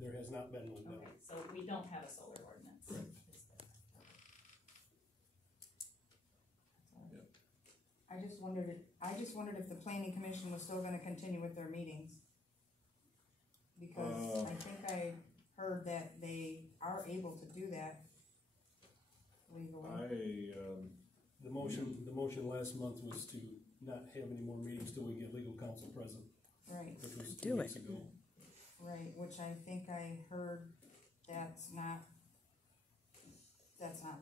there has not been one. Okay, so we don't have a solar ordinance. Correct. I just wondered if the planning commission was still gonna continue with their meetings. Because I think I heard that they are able to do that legally. The motion last month was to not have any more meetings till we get legal counsel present. Right. Which was 2 weeks ago. Right, which I think I heard that's not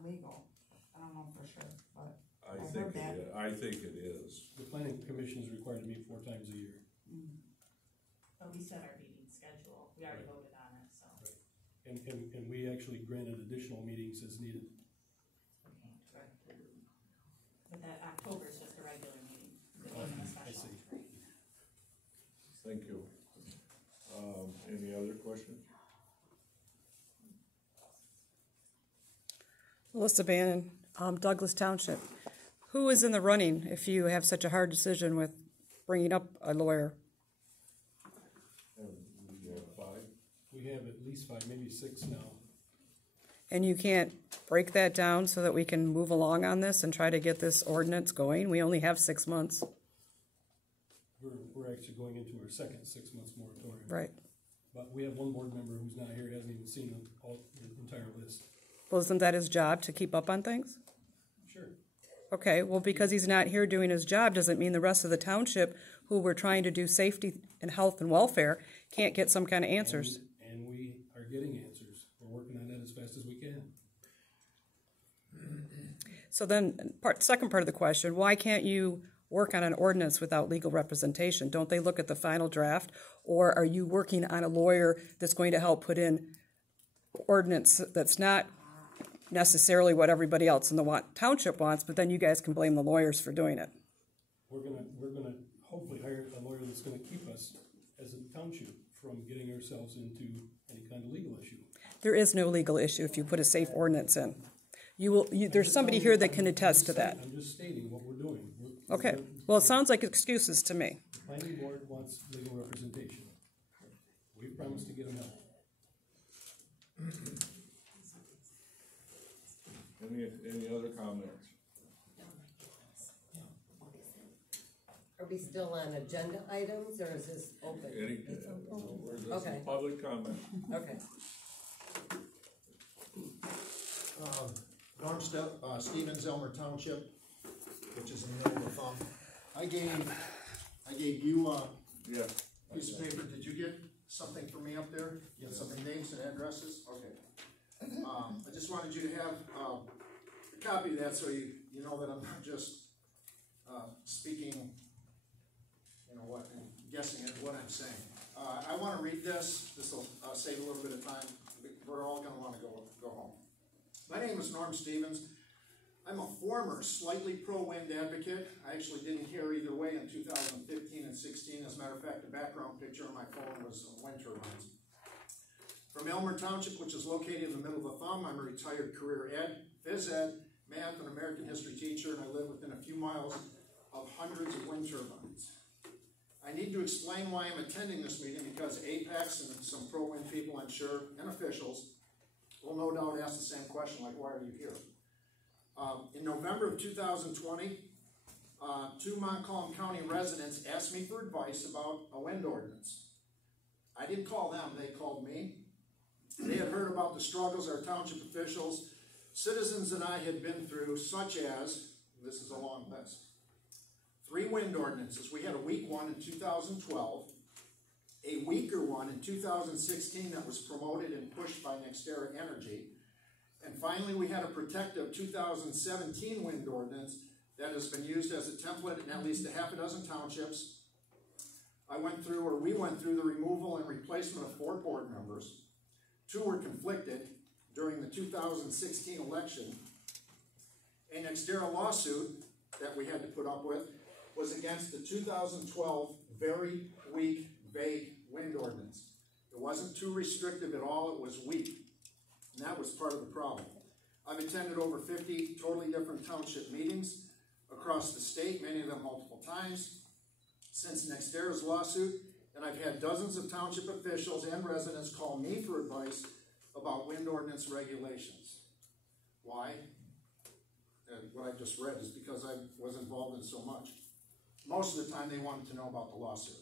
legal. I don't know for sure, but I think it is. The planning commission is required to meet 4 times a year. But we set our meeting schedule, we already voted on it, so. Right. And we actually granted additional meetings as needed. Okay. But that October is just a regular meeting. It I wasn't a special. see. Thank you. Any other questions? Melissa Bannon, Douglas Township. Who is in the running if you have such a hard decision with bringing up a lawyer? We have 5. We have at least 5, maybe 6 now. And you can't break that down so that we can move along on this and try to get this ordinance going? We only have 6 months. We're actually going into our second 6 months moratorium. Right. But we have one board member who's not here, hasn't even seen the entire list. Well, isn't that his job to keep up on things? Sure. Okay, well, because he's not here doing his job doesn't mean the rest of the township, who we're trying to do safety and health and welfare, can't get some kind of answers. And we are getting answers. We're working on that as fast as we can. So then, second part of the question, why can't you work on an ordinance without legal representation? Don't they look at the final draft? Or are you working on a lawyer that's going to help put in ordinance that's not necessarily what everybody else in the township wants, but then you guys can blame the lawyers for doing it? We're gonna hopefully hire a lawyer that's gonna keep us as a township from getting ourselves into any kind of legal issue. There is no legal issue if you put a safe ordinance in. There's somebody here that can attest to that. I'm just stating what we're doing. Okay. Well, it sounds like excuses to me. The planning board wants legal representation. We promised to get them help. Any other comments? Are we still on agenda items, or is this open? This Okay. is public comment. Okay. Norm Stevens, Elmer Township, which is in the middle of the thumb. I gave you a piece of paper. Did you get something for me up there? You have something, names and addresses? Okay. I just wanted you to have a copy of that so you know that I'm not just speaking, and guessing at what I'm saying. I want to read this. This will save a little bit of time. We're all going to want to go home. My name is Norm Stevens. I'm a former slightly pro-wind advocate. I actually didn't care either way in 2015 and 16. As a matter of fact, the background picture on my phone was wind turbines. From Elmer Township, which is located in the middle of the thumb, I'm a retired career phys ed, math, and American history teacher, and I live within a few miles of hundreds of wind turbines. I need to explain why I'm attending this meeting because Apex and some pro-wind people, I'm sure, and officials will no doubt ask the same question, like, why are you here? In November of 2020, 2 Montcalm County residents asked me for advice about a wind ordinance. I didn't call them, they called me. They had heard about the struggles our township officials, citizens, and I had been through, such as, this is a long list, 3 wind ordinances. We had a weak one in 2012, a weaker one in 2016 that was promoted and pushed by NextEra Energy, and finally we had a protective 2017 wind ordinance that has been used as a template in at least a half a dozen townships. We went through the removal and replacement of 4 board members. 2 were conflicted during the 2016 election. A NextEra lawsuit that we had to put up with was against the 2012 very weak, vague wind ordinance. It wasn't too restrictive at all, it was weak. And that was part of the problem. I've attended over 50 totally different township meetings across the state, many of them multiple times, since NextEra's lawsuit, and I've had dozens of township officials and residents call me for advice about wind ordinance regulations. Why? And what I just read is because I was involved in so much. Most of the time they wanted to know about the lawsuit.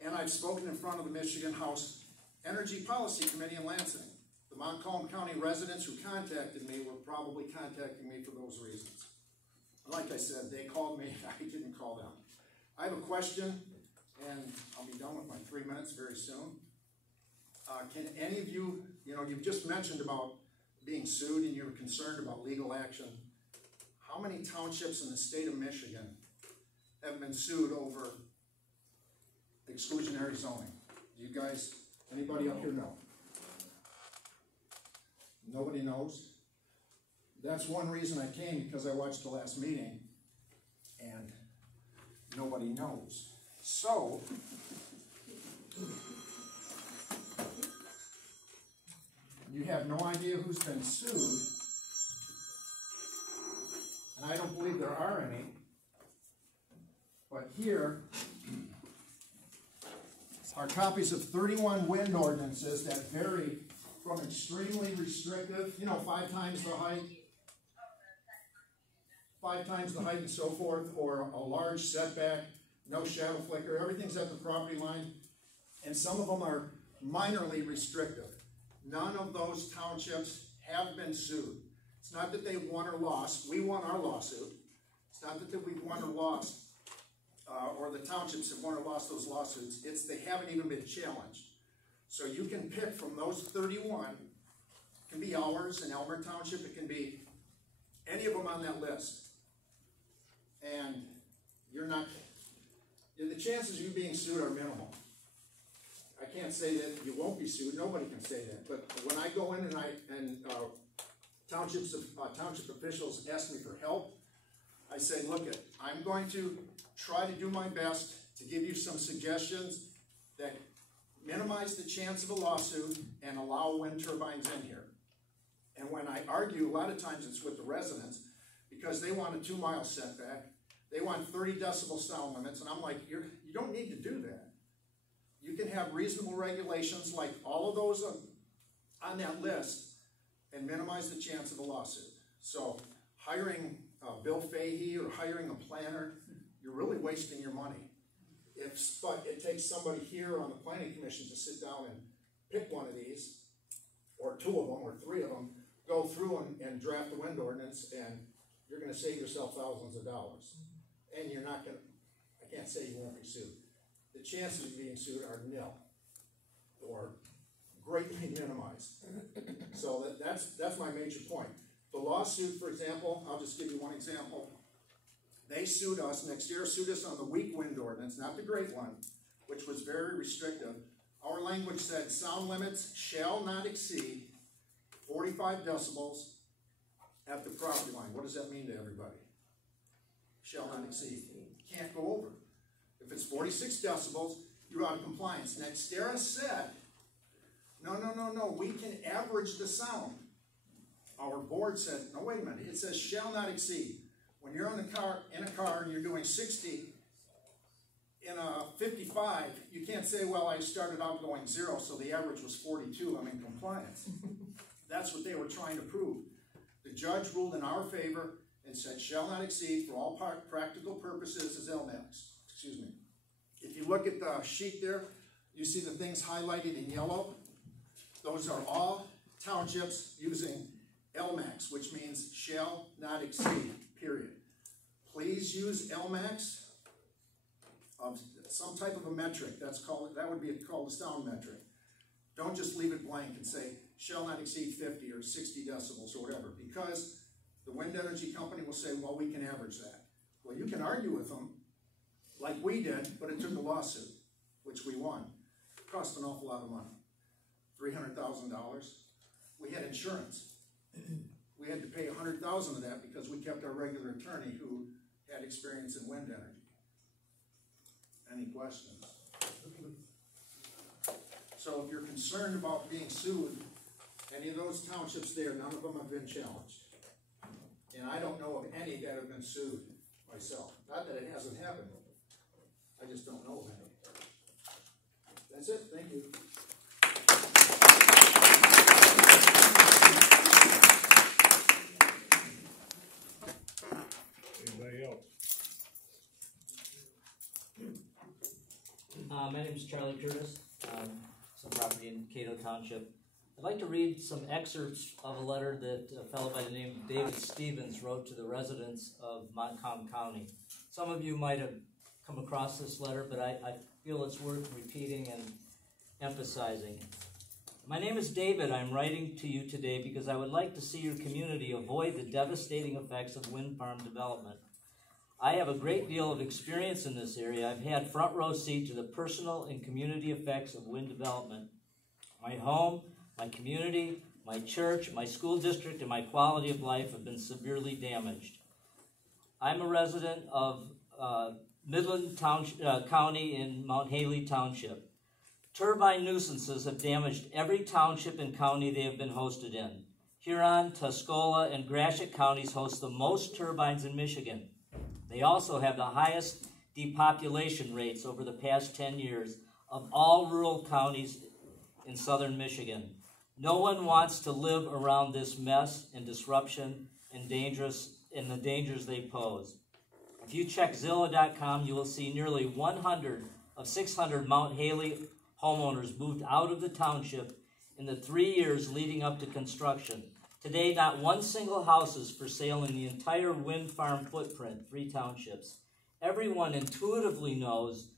And I've spoken in front of the Michigan House Energy Policy Committee in Lansing. The Montcalm County residents who contacted me were probably contacting me for those reasons. Like I said, they called me, I didn't call them. I have a question, and I'll be done with my 3 minutes very soon. Can any of you, you've just mentioned about being sued and you're concerned about legal action. How many townships in the state of Michigan have been sued over exclusionary zoning? Do you guys, anybody up here know? Nobody knows? That's one reason I came, because I watched the last meeting and nobody knows. So, you have no idea who's been sued, and I don't believe there are any, but here are copies of 31 wind ordinances that vary from extremely restrictive, 5 times the height, 5 times the height and so forth, or a large setback, no shadow flicker, everything's at the property line, and some of them are minorly restrictive. None of those townships have been sued. It's not that they won or lost. We won our lawsuit. It's not that we've won or lost, or the townships have won or lost those lawsuits. It's they haven't even been challenged. So you can pick from those 31. It can be ours in Elmer Township. It can be any of them on that list. And you're not, the chances of you being sued are minimal. I can't say that you won't be sued. Nobody can say that. But when I go in and township officials ask me for help, I say, look, I'm going to try to do my best to give you some suggestions that minimize the chance of a lawsuit and allow wind turbines in here. And when I argue, a lot of times it's with the residents, because they want a 2-mile setback. They want 30 decibel sound limits, and I'm like, you don't need to do that. You can have reasonable regulations like all of those on that list and minimize the chance of a lawsuit. So hiring Bill Fahey or hiring a planner, you're really wasting your money. But it takes somebody here on the planning commission to sit down and pick one of these, or 2 of them, or 3 of them, go through and draft the wind ordinance, and you're going to save yourself thousands of dollars. And you're not going to, I can't say you won't be sued. The chances of being sued are nil, or greatly minimized. So that's my major point. The lawsuit, for example, I'll just give you one example. They sued us, NextEra sued us on the weak wind ordinance, not the great one, which was very restrictive. Our language said sound limits shall not exceed 45 decibels at the property line. What does that mean to everybody? Shall not exceed. Can't go over. If it's 46 decibels, you're out of compliance. NextEra said, no, we can average the sound. Our board said, no, wait a minute, it says shall not exceed. When you're in a car and you're doing 60 in a 55, you can't say, well, I started out going 0, so the average was 42, I'm in compliance. That's what they were trying to prove. The judge ruled in our favor and said shall not exceed for all practical purposes is LMAX. Excuse me. If you look at the sheet there, you see the things highlighted in yellow. Those are all townships using LMAX, which means shall not exceed, period. Please use LMAX of some type of a metric. That would be called a sound metric. Don't just leave it blank and say shall not exceed 50 or 60 decibels or whatever, because the wind energy company will say, well, we can average that. Well, you can argue with them like we did, but it took a lawsuit, which we won. It cost an awful lot of money. $300,000. We had insurance. We had to pay $100,000 of that because we kept our regular attorney who had experience in wind energy. Any questions? So if you're concerned about being sued, any of those townships there, none of them have been challenged. And I don't know of any that have been sued myself. Not that it hasn't happened. I just don't know of any. That's it, thank you. Anybody else? My name is Charlie Curtis, some property in Cato Township. I'd like to read some excerpts of a letter that a fellow by the name of David Stevens wrote to the residents of Montcalm County. Some of you might have come across this letter, but I feel it's worth repeating and emphasizing. My name is David. I'm writing to you today because I would like to see your community avoid the devastating effects of wind farm development. I have a great deal of experience in this area. I've had front row seat to the personal and community effects of wind development. My home, my community, my church, my school district, and my quality of life have been severely damaged. I'm a resident of Midland County in Mount Haley Township. Turbine nuisances have damaged every township and county they have been hosted in. Huron, Tuscola, and Gratiot counties host the most turbines in Michigan. They also have the highest depopulation rates over the past 10 years of all rural counties in southern Michigan. No one wants to live around this mess and disruption and the dangers they pose. If you check Zillow.com, you will see nearly 100 of 600 Mount Haley homeowners moved out of the township in the 3 years leading up to construction. Today, not one single house is for sale in the entire wind farm footprint, 3 townships. Everyone intuitively knows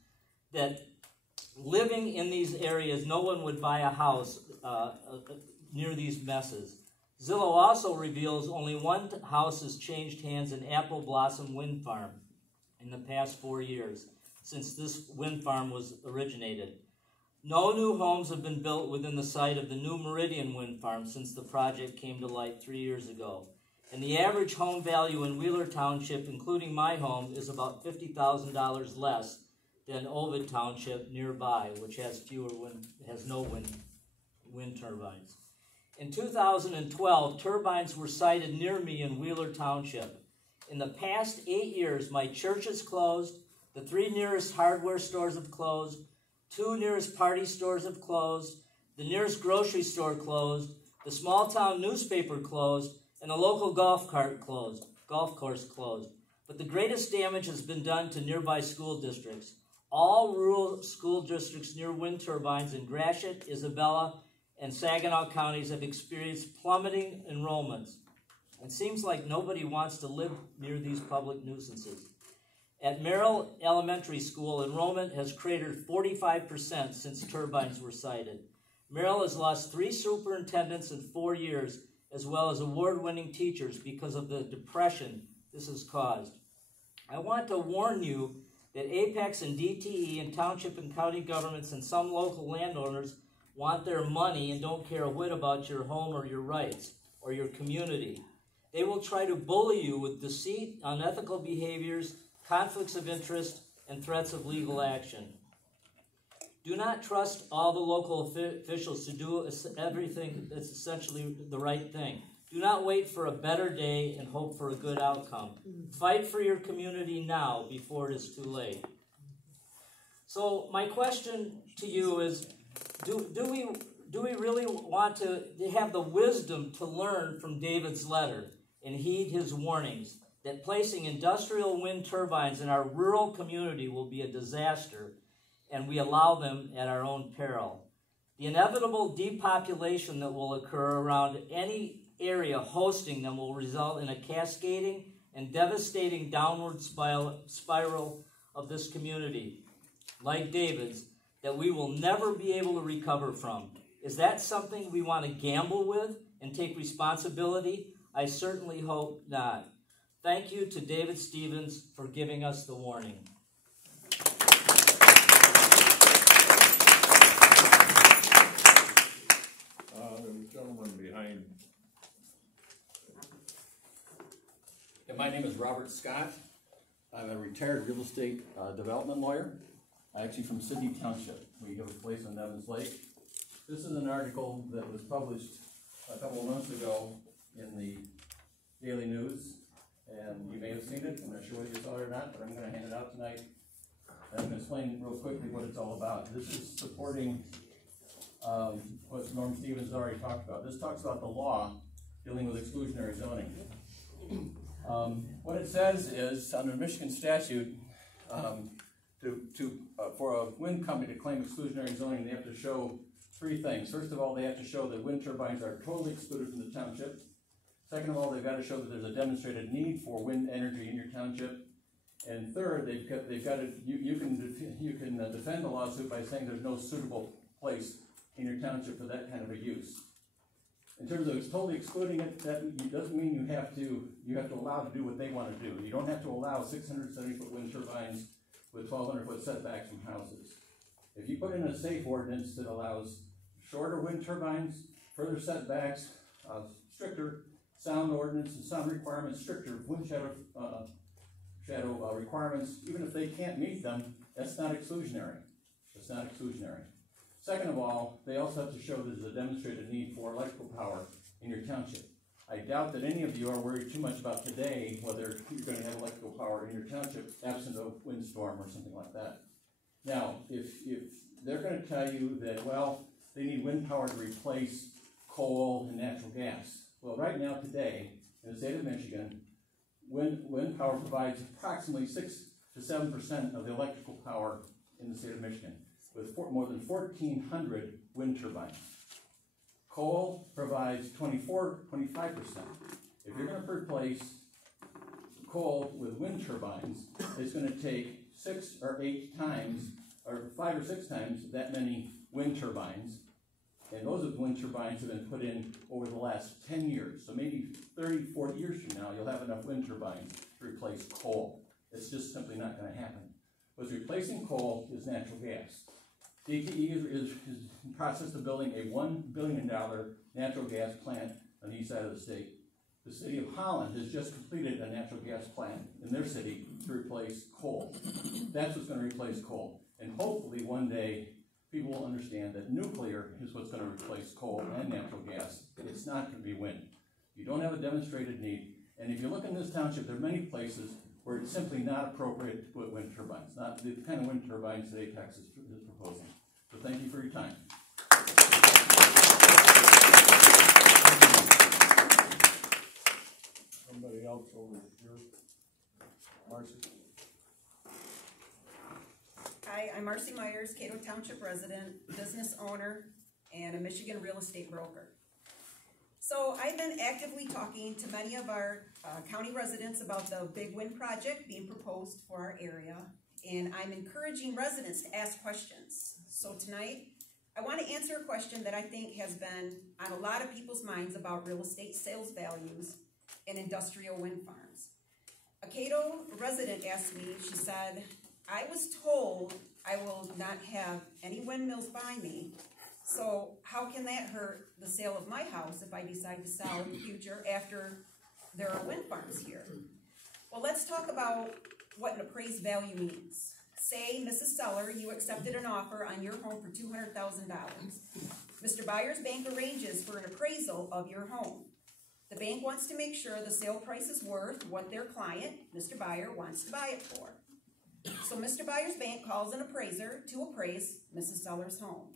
that living in these areas, no one would buy a house near these messes. Zillow also reveals only one house has changed hands in Apple Blossom Wind Farm in the past 4 years, since this wind farm was originated. No new homes have been built within the site of the new Meridian Wind Farm since the project came to light 3 years ago. And the average home value in Wheeler Township, including my home, is about $50,000 less than Ovid Township nearby, which has no wind turbines. In 2012, turbines were sited near me in Wheeler Township. In the past 8 years, my church is closed, the 3 nearest hardware stores have closed, 2 nearest party stores have closed, the nearest grocery store closed, the small town newspaper closed, and the local golf course closed. But the greatest damage has been done to nearby school districts. All rural school districts near wind turbines in Gratiot, Isabella, and Saginaw counties have experienced plummeting enrollments. It seems like nobody wants to live near these public nuisances. At Merrill Elementary School, enrollment has cratered 45% since turbines were sited. Merrill has lost 3 superintendents in 4 years, as well as award-winning teachers because of the depression this has caused. I want to warn you that Apex and DTE and township and county governments and some local landowners want their money and don't care a whit about your home or your rights or your community. They will try to bully you with deceit, unethical behaviors, conflicts of interest, and threats of legal action. Do not trust all the local officials to do everything that's essentially the right thing. Do not wait for a better day and hope for a good outcome. Fight for your community now before it is too late. So my question to you is, do we really want to have the wisdom to learn from David's letter and heed his warnings that placing industrial wind turbines in our rural community will be a disaster, and we allow them at our own peril? The inevitable depopulation that will occur around any area hosting them will result in a cascading and devastating downward spiral of this community, like David's, that we will never be able to recover from. Is that something we want to gamble with and take responsibility? I certainly hope not. Thank you to David Stevens for giving us the warning. The gentleman behind. Yeah, my name is Robert Scott. I'm a retired real estate development lawyer. I'm actually from Sydney Township. We have a place on Nevins Lake. This is an article that was published a couple of months ago in the Daily News, and you may have seen it. I'm not sure whether you saw it or not, but I'm going to hand it out tonight. And I'm gonna explain real quickly what it's all about. This is supporting, what Norm Stevens already talked about. This talks about the law dealing with exclusionary zoning. What it says is, under Michigan statute, for a wind company to claim exclusionary zoning, they have to show three things. First of all, they have to show that wind turbines are totally excluded from the township. Second of all, they've got to show that there's a demonstrated need for wind energy in your township. And third, they've got to, you can defend the lawsuit by saying there's no suitable place in your township for that kind of a use. In terms of totally excluding it, that doesn't mean you have to allow to do what they want to do. You don't have to allow 670-foot wind turbines with 1,200-foot setbacks from houses. If you put in a safe ordinance that allows shorter wind turbines, further setbacks, stricter sound ordinance and sound requirements, stricter wind shadow requirements, even if they can't meet them, that's not exclusionary. It's not exclusionary. Second of all, they also have to show there's a demonstrated need for electrical power in your township. I doubt that any of you are worried too much about today whether you're going to have electrical power in your township absent a windstorm or something like that. Now, if they're going to tell you that, well, they need wind power to replace coal and natural gas. Well, right now, today, in the state of Michigan, wind power provides approximately 6 to 7% of the electrical power in the state of Michigan, with more than 1,400 wind turbines. Coal provides 25%. If you're going to replace coal with wind turbines, it's going to take 6 or 8 times, or 5 or 6 times that many wind turbines. And those wind turbines have been put in over the last 10 years. So maybe 30, 40 years from now, you'll have enough wind turbines to replace coal. It's just simply not going to happen. What's replacing coal is natural gas. DTE is in the process of building a $1 billion natural gas plant on the east side of the state. The city of Holland has just completed a natural gas plant in their city to replace coal. That's what's going to replace coal. And hopefully one day people will understand that nuclear is what's going to replace coal and natural gas. It's not going to be wind. You don't have a demonstrated need. And if you look in this township, there are many places where it's simply not appropriate to put wind turbines, not the kind of wind turbines that Apex is proposing. So thank you for your time. Somebody else over here. Marcy? Hi, I'm Marcy Myers, Cato Township resident, business owner, and a Michigan real estate broker. So I've been actively talking to many of our county residents about the big wind project being proposed for our area, and I'm encouraging residents to ask questions. So tonight, I want to answer a question that I think has been on a lot of people's minds about real estate sales values and industrial wind farms. A Cato resident asked me, she said, I was told I will not have any windmills by me, so how can that hurt the sale of my house if I decide to sell in the future after there are wind farms here? Well, let's talk about what an appraised value means. Say, Mrs. Seller, you accepted an offer on your home for $200,000. Mr. Buyer's bank arranges for an appraisal of your home. The bank wants to make sure the sale price is worth what their client, Mr. Buyer, wants to buy it for. So Mr. Buyer's bank calls an appraiser to appraise Mrs. Seller's home.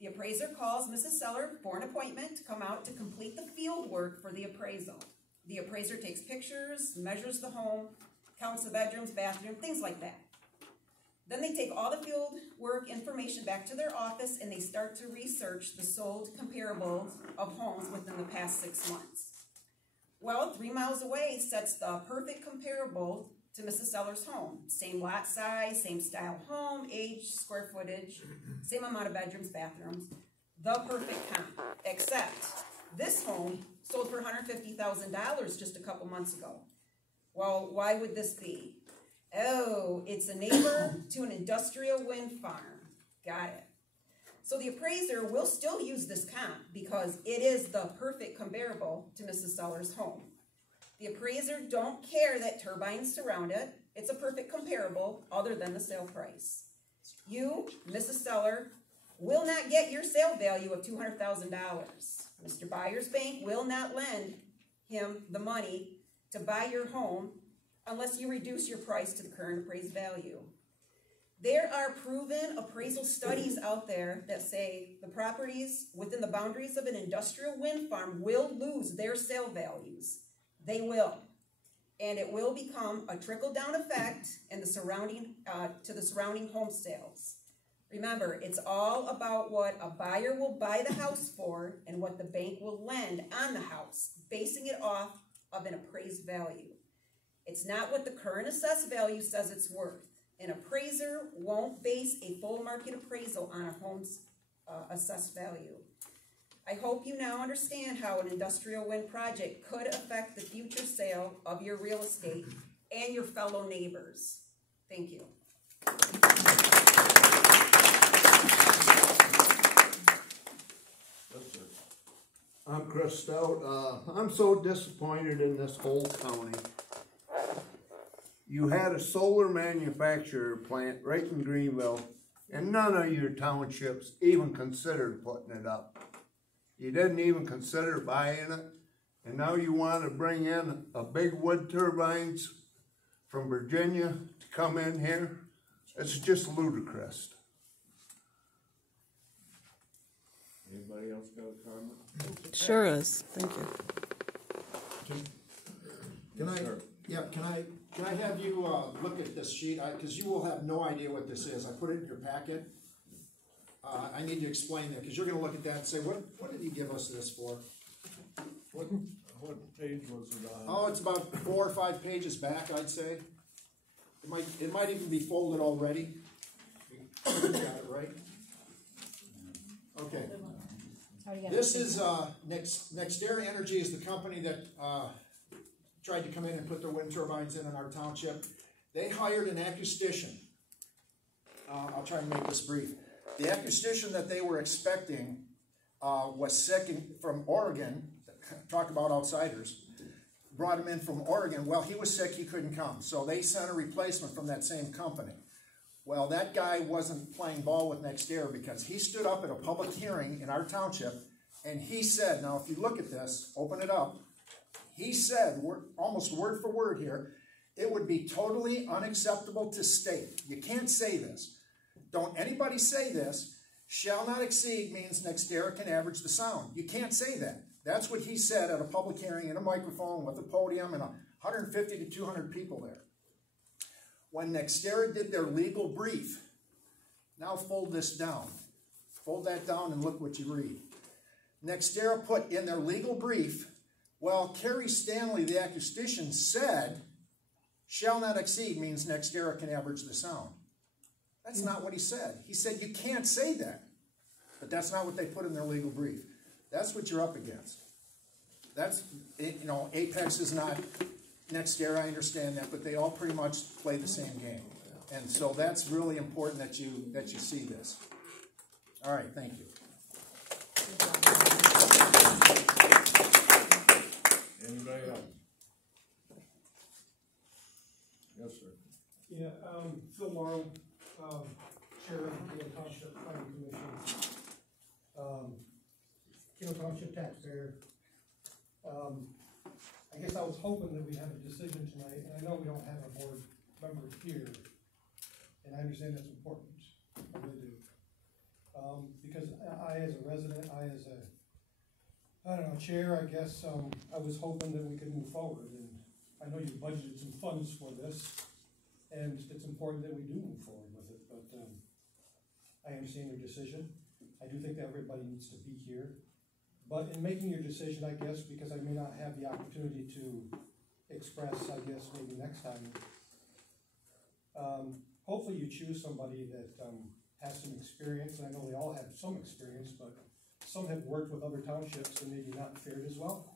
The appraiser calls Mrs. Seller for an appointment to come out to complete the field work for the appraisal. The appraiser takes pictures, measures the home, counts the bedrooms, bathroom, things like that. Then they take all the field work information back to their office and they start to research the sold comparables of homes within the past 6 months. Well, 3 miles away sets the perfect comparable to Mrs. Seller's home. Same lot size, same style home, age, square footage, same amount of bedrooms, bathrooms. The perfect comp, except this home sold for $150,000 just a couple months ago. Well, why would this be? Oh, it's a neighbor to an industrial wind farm. Got it. So the appraiser will still use this comp because it is the perfect comparable to Mrs. Seller's home. The appraiser don't care that turbines surround it. It's a perfect comparable other than the sale price. You, Mrs. Seller, will not get your sale value of $200,000. Mr. Buyer's bank will not lend him the money to buy your home unless you reduce your price to the current appraised value. There are proven appraisal studies out there that say the properties within the boundaries of an industrial wind farm will lose their sale values. They will. And it will become a trickle-down effect in the surrounding, to the surrounding home sales. Remember, it's all about what a buyer will buy the house for and what the bank will lend on the house, basing it off of an appraised value. It's not what the current assessed value says it's worth. An appraiser won't base a full market appraisal on a home's assessed value. I hope you now understand how an industrial wind project could affect the future sale of your real estate and your fellow neighbors. Thank you. I'm Chris Stout. I'm so disappointed in this whole county. You had a solar manufacturer plant right in Greenville, and none of your townships even considered putting it up. You didn't even consider buying it, and now you want to bring in a big wood turbines from Virginia to come in here. It's just ludicrous. Anybody else got a comment? Sure is. Thank you. Can I have you look at this sheet? Because you will have no idea what this is. I put it in your packet. I need to explain that because you're going to look at that and say, what did he give us this for? What page was it on? Oh, it's about 4 or 5 pages back, I'd say. It might even be folded already. You got it right. Okay. This is NextEra Energy is the company that tried to come in and put their wind turbines in our township. They hired an acoustician. I'll try and make this brief. The acoustician that they were expecting was sick from Oregon. Talk about outsiders. Brought him in from Oregon. Well, he was sick, he couldn't come. So they sent a replacement from that same company. Well, that guy wasn't playing ball with NextEra because he stood up at a public hearing in our township and he said, now if you look at this, open it up, he said, almost word for word here, it would be totally unacceptable to state. You can't say this. Don't anybody say this. Shall not exceed means NextEra can average the sound. You can't say that. That's what he said at a public hearing in a microphone with a podium and 150 to 200 people there. When NextEra did their legal brief, now fold this down. Fold that down and look what you read. NextEra put in their legal brief, well, Kerry Stanley, the acoustician, said, shall not exceed means NextEra can average the sound. That's not what he said. He said you can't say that. But that's not what they put in their legal brief. That's what you're up against. That's, you know, Apex is not NextEra, I understand that, but they all pretty much play the same game. And so that's really important that you see this. All right, thank you. Anybody else? Yes, sir. Yeah, Phil Morrow, Chair of the Cato Township Planning Commission, Cato Township taxpayer. I guess I was hoping that we'd have a decision tonight, and I know we don't have a board member here, and I understand that's important, I really do. Because I as a resident, I as a, I don't know, chair, I guess, I was hoping that we could move forward, and I know you budgeted some funds for this, and it's important that we do move forward with it, but I understand your decision. I do think that everybody needs to be here. But in making your decision, I guess, because I may not have the opportunity to express, I guess, maybe next time, hopefully you choose somebody that has some experience, and I know they all have some experience, but some have worked with other townships and maybe not fared as well.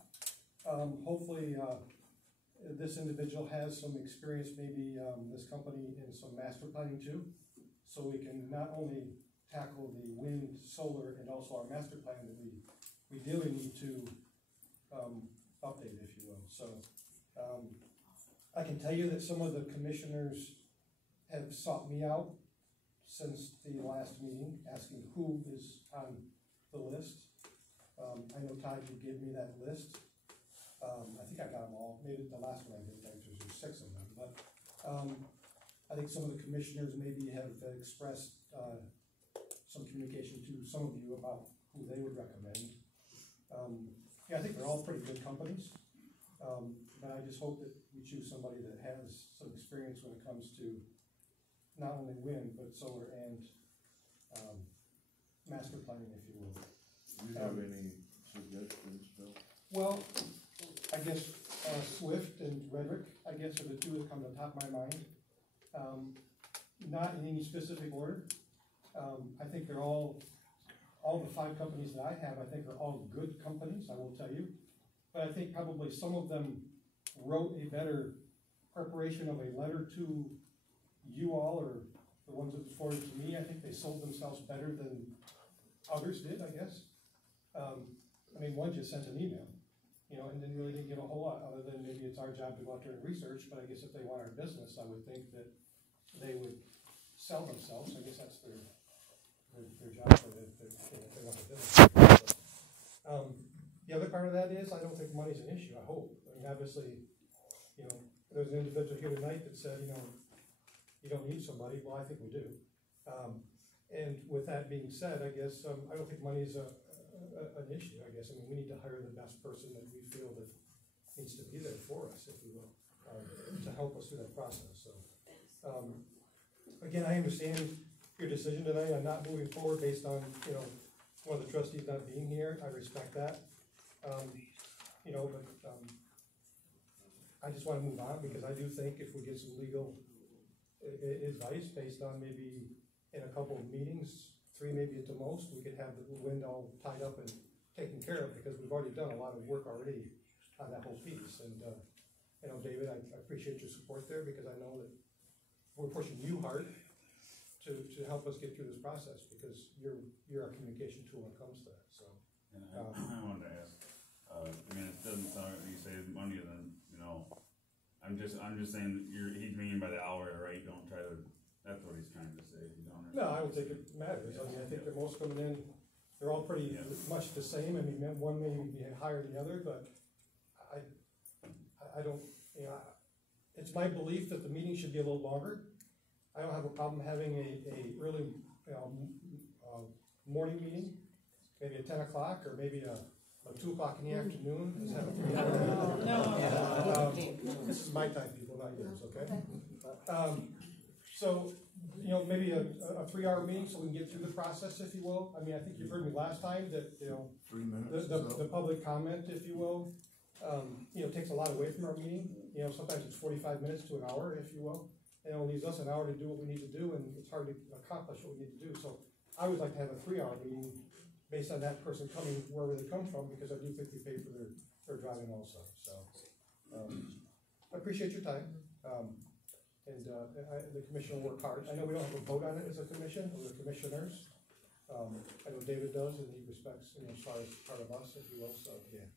Hopefully this individual has some experience, maybe this company in some master planning too, so we can not only tackle the wind, solar, and also our master plan that we really need to update, if you will. So I can tell you that some of the commissioners have sought me out since the last meeting, asking who is on the list. I know Todd, you gave me that list. I think I got them all. Maybe the last one I did, there's 6 of them. But I think some of the commissioners maybe have expressed, some communication to some of you about who they would recommend. Yeah, I think they're all pretty good companies, but I just hope that we choose somebody that has some experience when it comes to not only wind, but solar and, master planning, if you will. Do you have any suggestions, Bill? Well, I guess, Swift and Redrick, I guess, are the two that come to the top of my mind. Not in any specific order. I think they're all the 5 companies that I have, I think are all good companies, I will tell you. But I think probably some of them wrote a better preparation of a letter to you all, or the ones that were forwarded to me. I think they sold themselves better than others did, I guess. I mean, one just sent an email, you know, and then really didn't give a whole lot, other than maybe it's our job to go out there and research, but I guess if they want our business, I would think that they would sell themselves. I guess that's their job for it, if they want the business. But, the other part of that is, I don't think money's an issue, I hope. I mean, obviously, you know, there's an individual here tonight that said, you know, you don't need somebody. Well, I think we do. And with that being said, I guess, I don't think money is an issue, I guess. I mean, we need to hire the best person that we feel that needs to be there for us, if you will, to help us through that process. So, again, I understand your decision tonight on not moving forward based on, you know, one of the trustees not being here. I respect that. You know, but I just want to move on, because I do think if we get some legal advice based on maybe in a couple of meetings, 3 maybe at the most, we could have the wind all tied up and taken care of, because we've already done a lot of work already on that whole piece. And, you know, David, I appreciate your support there, because I know that we're pushing you hard to help us get through this process, because you're our communication tool when it comes to that, so. And I wanted to ask, I mean, it doesn't sound like you say money, then, you know, I'm just saying that he's meaning by the hour, right? Don't try to, that's what he's trying to say. You don't No, I don't think it matters. I mean, I think they're most coming in, they're all pretty much the same. I mean, one may be higher than the other, but I don't, you know, it's my belief that the meeting should be a little longer. I don't have a problem having a early, morning meeting, maybe at 10 o'clock, or maybe a 2 o'clock in the afternoon. Just have a 3-hour meeting. This is my time, people, not yours, okay? So, you know, maybe a 3-hour meeting so we can get through the process, if you will. I mean, I think you've heard me last time that, you know, 3 minutes. The public comment, if you will, you know, takes a lot away from our meeting. You know, sometimes it's 45 minutes to an hour, if you will. And it leaves us an hour to do what we need to do, and it's hard to accomplish what we need to do. So I would like to have a 3-hour meeting based on that person coming wherever they come from, because I do think we pay for their driving also. So I appreciate your time. The commission will work hard. I know we don't have a vote on it as a commission, or the commissioners. I know David does, and he respects, you know, as far as part of us, if you will. So yeah.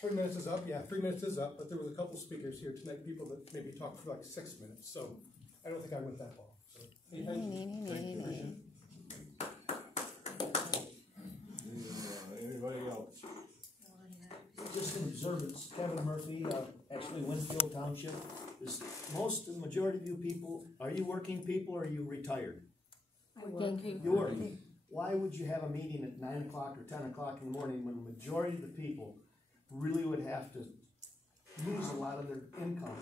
3 minutes is up. Yeah, 3 minutes is up. But there was a couple speakers here tonight, people that maybe talked for like 6 minutes. So I don't think I went that long. So thank you, Commission. Anybody else? Just in observance, Kevin Murphy, actually Winfield Township. Is the majority of you people, are you working people or are you retired? You're working. Why would you have a meeting at 9 o'clock or 10 o'clock in the morning when the majority of the people really would have to lose a lot of their income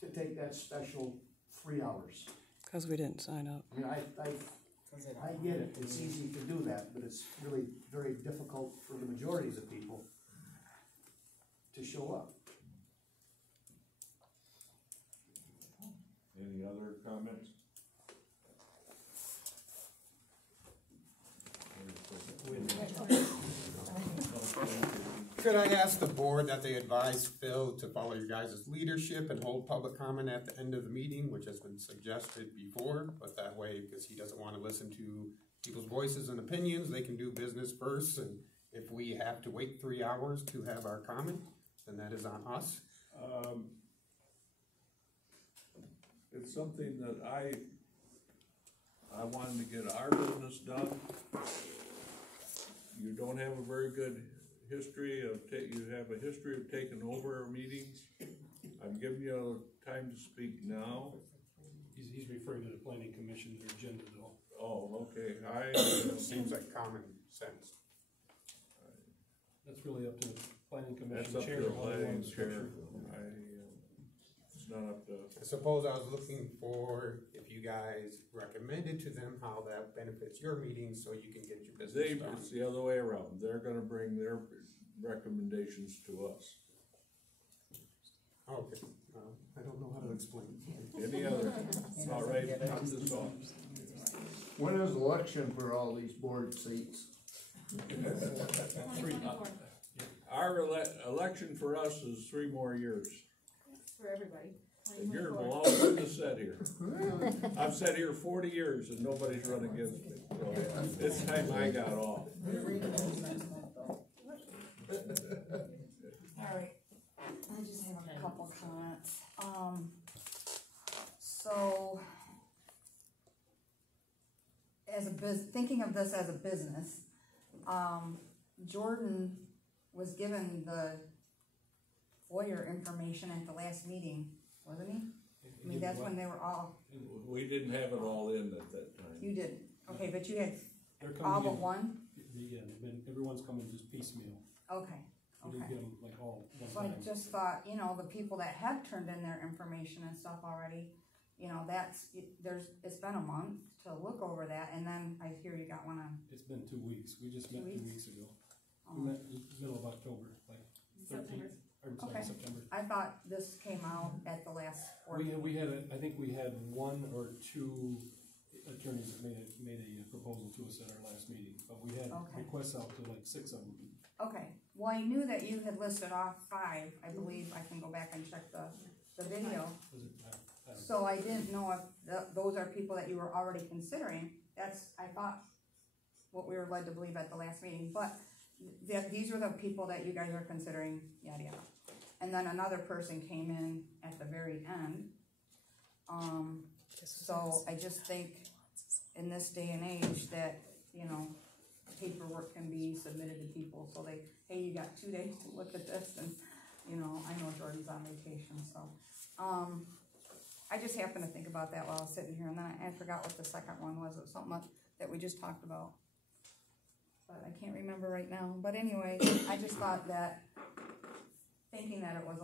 to take that special 3 hours? Because we didn't sign up. I mean, I get it. It's easy to do that, but it's really very difficult for the majority of the people to show up. Any other comments? Could I ask the board that they advise Phil to follow your guys' leadership and hold public comment at the end of the meeting, which has been suggested before, but that way, because he doesn't want to listen to people's voices and opinions, they can do business first, and if we have to wait 3 hours to have our comment, then that is on us. It's something that I wanted to get our business done. You don't have a very good history of, you have a history of taking over our meetings. I'm giving you time to speak now. he's referring to the planning commission, their agenda though. Oh, okay, Seems like common sense. That's really up to the planning that's commission up to chair. the how they want planning to chair. structure. It's not up to, I suppose I was looking for if you guys recommended to them how that benefits your meeting so you can get your business done. it's the other way around, they're gonna bring their recommendations to us. Okay, I don't know how to explain. Any other, all right, cut this off. When is election for all these board seats? Our election for us is 3 more years. For everybody. And you're the longest one to sit here. I've sat here 40 years and nobody's run against me. So it's time I got off. Alright, I just have a couple comments. So, thinking of this as a business, Jordan was given the FOIA information at the last meeting, wasn't he? I mean, that's when they were all, We didn't have it all in at that time. you did, okay, but you had They're all coming but in, one? everyone's coming just piecemeal. Okay, We didn't get them like all one so I time. just thought, you know, the people that have turned in their information and stuff already, you know, it's been a month to look over that, and then I hear you got one on, It's been 2 weeks, we just met 2 weeks ago. Oh. We met middle of October, like 13th, or sorry, Okay. September. I thought this came out at the last board meeting. I think we had 1 or 2 attorneys that made a proposal to us at our last meeting, but we had Okay. requests out to like 6 of them. Okay, well, I knew that you had listed off 5, I believe, I can go back and check the video. Was it, I don't know. So I didn't know if those are people that you were already considering, I thought, what we were led to believe at the last meeting, but these are the people that you guys are considering, yada yada. And then another person came in at the very end. So I just think in this day and age that, you know, paperwork can be submitted to people, so hey, you got 2 days to look at this, and, you know, I know Jordan's on vacation, so. I just happened to think about that while I was sitting here, and then I forgot what the second one was. It was something that we just talked about. But I can't remember right now. But anyway, I just thought that, thinking that it was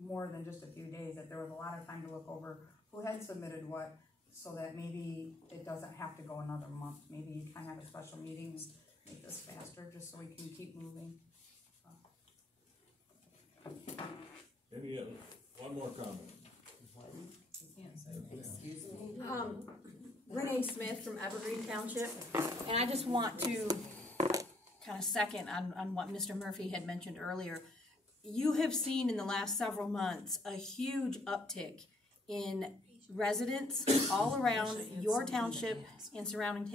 more than just a few days, that there was a lot of time to look over who had submitted what, so that maybe it doesn't have to go another month. Maybe you can have a special meeting and make this faster, just so we can keep moving. Any other, one more comment. Excuse me? Renee Smith from Evergreen Township, and I just want to kind of second on what Mr. Murphy had mentioned earlier. You have seen in the last several months a huge uptick in residents all around your township and surrounding towns